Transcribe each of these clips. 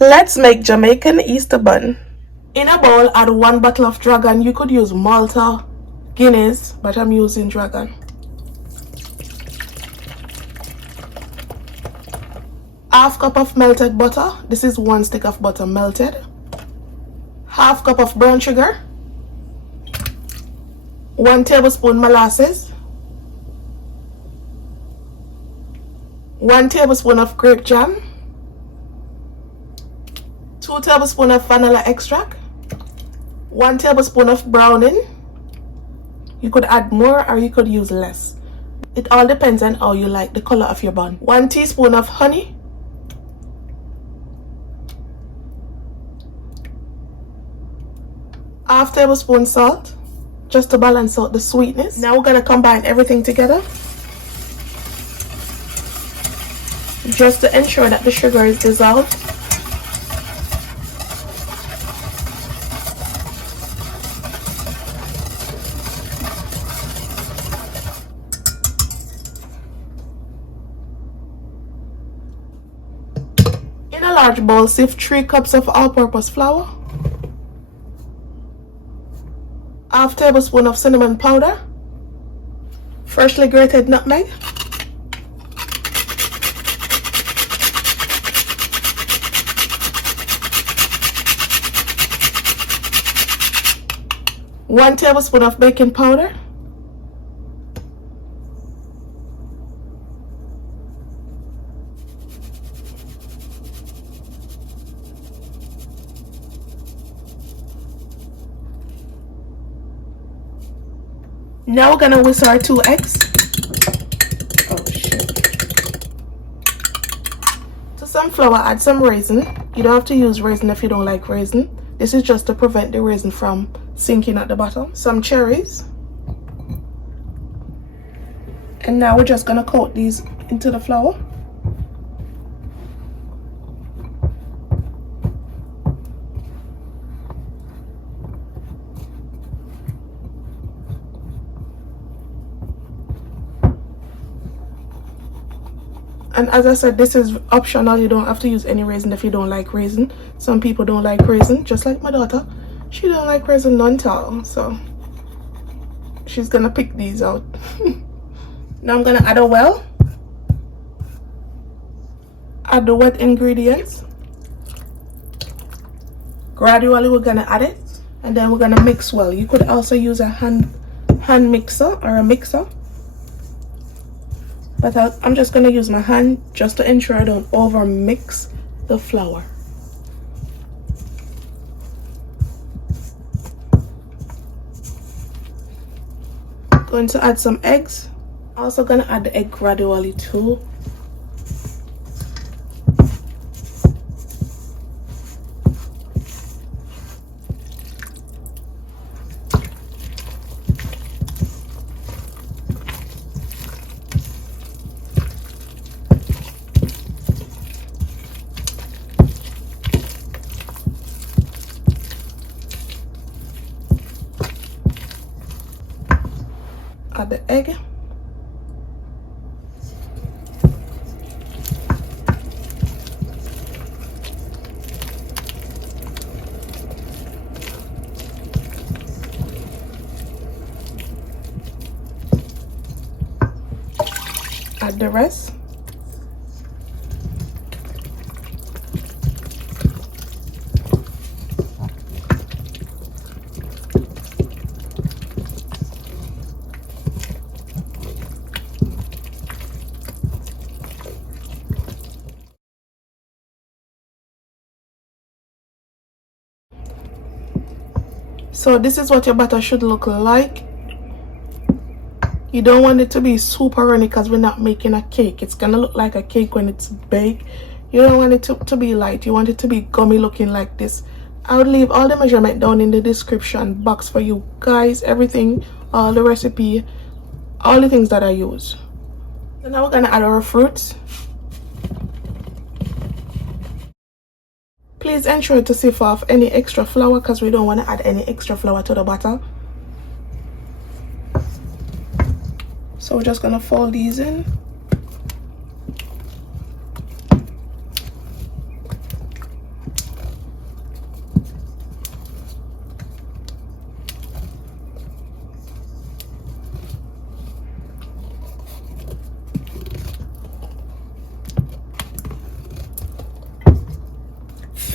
Let's make Jamaican Easter bun. In a bowl, add 1 bottle of Dragon. You could use Malta, Guinness, but I'm using Dragon. Half cup of melted butter. This is 1 stick of butter melted. Half cup of brown sugar. 1 tablespoon molasses. 1 tablespoon of grape jam. 2 tablespoons of vanilla extract. 1 tablespoon of browning. You could add more or you could use less. It all depends on how you like the color of your bun. 1 teaspoon of honey. Half tablespoon salt, just to balance out the sweetness. Now we're gonna combine everything together, just to ensure that the sugar is dissolved. In a large bowl, sift 3 cups of all-purpose flour, half tablespoon of cinnamon powder, freshly grated nutmeg, one tablespoon of baking powder, now we're gonna whisk our 2 eggs. Oh shit. To some flour, add some raisin. You don't have to use raisin if you don't like raisin. This is just to prevent the raisin from sinking at the bottom. Some cherries. And now we're just gonna coat these into the flour. And as I said, this is optional. You don't have to use any raisin if you don't like raisin. Some people don't like raisin, just like my daughter. She don't like raisin none at all, so she's gonna pick these out. Now I'm gonna add a well. Add the wet ingredients. Gradually we're gonna add it, and then we're gonna mix well. You could also use a hand mixer or a mixer, but I'm just gonna use my hand just to ensure I don't over mix the flour. Going to add some eggs. Also gonna add the egg gradually too. Add the egg. Add the rest. So this is what your batter should look like. You don't want it to be super runny because we're not making a cake. It's gonna look like a cake when it's baked. You don't want it to be light. You want it to be gummy looking like this. I would leave all the measurement down in the description box for you guys. Everything, all the recipe, all the things that I use. So now we're gonna add our fruits. Please ensure to sieve off any extra flour because we don't want to add any extra flour to the batter. So we're just gonna fold these in.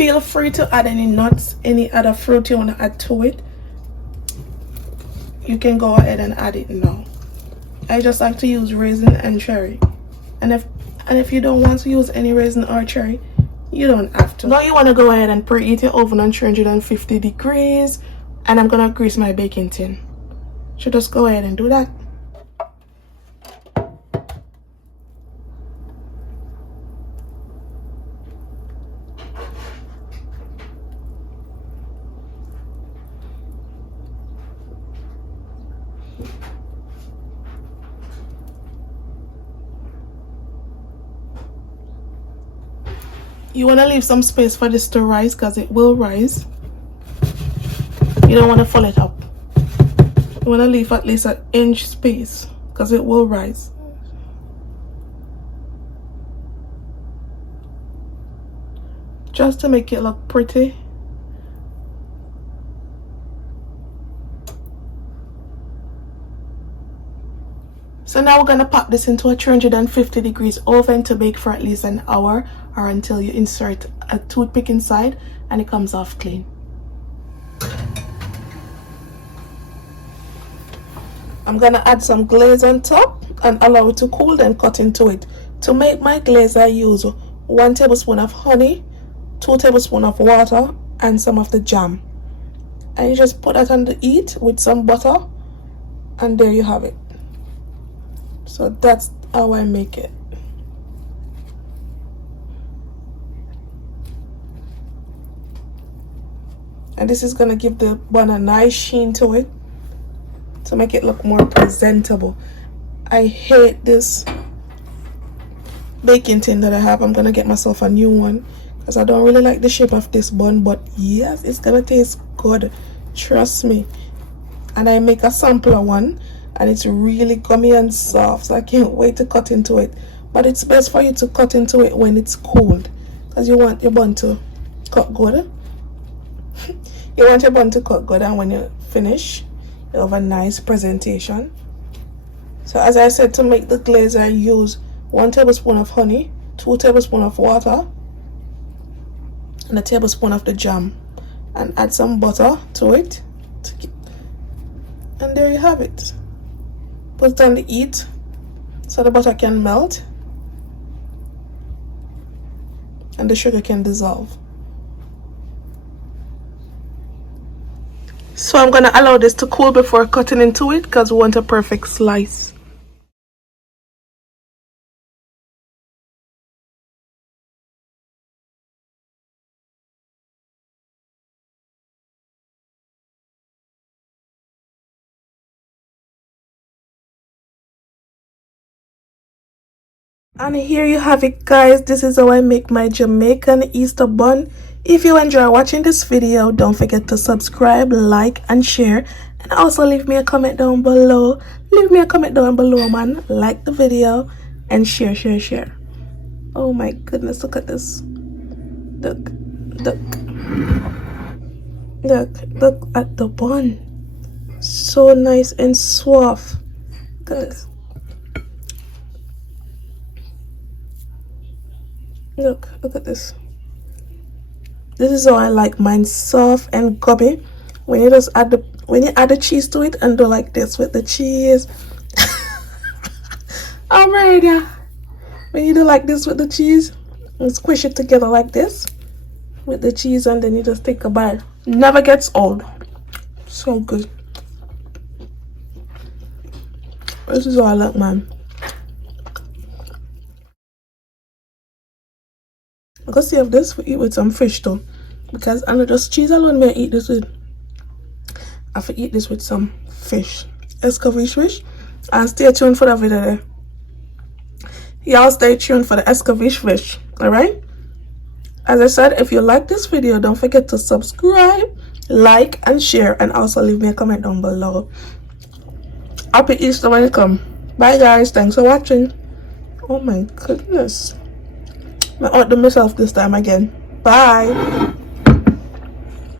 feel free to add any nuts, any other fruit you want to add to it. You can go ahead and add it now. I just like to use raisin and cherry. And if you don't want to use any raisin or cherry, you don't have to. Now you want to go ahead and preheat your oven on 350 degrees. And I'm going to grease my baking tin. So just go ahead and do that. You want to leave some space for this to rise because it will rise. You don't want to fill it up. You want to leave at least an inch space because it will rise. Just to make it look pretty. So now we're going to pop this into a 350 degrees oven to bake for at least an hour, or until you insert a toothpick inside and it comes off clean. I'm going to add some glaze on top and allow it to cool, then cut into it. To make my glaze, I use 1 tablespoon of honey, 2 tablespoons of water, and some of the jam. And you just put that on the heat with some butter, and there you have it. So that's how I make it. And this is going to give the bun a nice sheen to it, to make it look more presentable. I hate this baking tin that I have. I'm going to get myself a new one because I don't really like the shape of this bun, but yes, it's going to taste good. Trust me. And I make a sampler one, and it's really gummy and soft, so I can't wait to cut into it. But it's best for you to cut into it when it's cold, because you want your bun to cut good. You want your bun to cut good, and when you finish, you have a nice presentation. So as I said, to make the glaze, I use 1 tablespoon of honey, 2 tablespoons of water, and a tablespoon of the jam, and add some butter to it. And there you have it. Put it on the heat so the butter can melt and the sugar can dissolve. So I'm going to allow this to cool before cutting into it because we want a perfect slice. And here you have it, guys. This is how I make my Jamaican Easter bun. If you enjoy watching this video, don't forget to subscribe, like, and share. And also leave me a comment down below. Leave me a comment down below, man. Like the video and share. Oh my goodness, look at this. Look at the bun. So nice and soft. Look at this. Look at this. This is how I like mine, soft and gummy. When you just add the cheese to it and do like this with the cheese. Alright, when you do like this with the cheese and squish it together like this with the cheese, and then you just take a bite. Never gets old. So good. This is how I like mine. I'm gonna save this for eat with some fish though, because I'm not just cheese alone. May I eat this with? I have to eat this with some fish, escovitch fish. And stay tuned for the video there. Y'all stay tuned for the escovitch fish. All right. As I said, if you like this video, don't forget to subscribe, like, and share, and also leave me a comment down below. Happy Easter when it comes. Bye guys. Thanks for watching. Oh my goodness. I outdid myself this time again. Bye.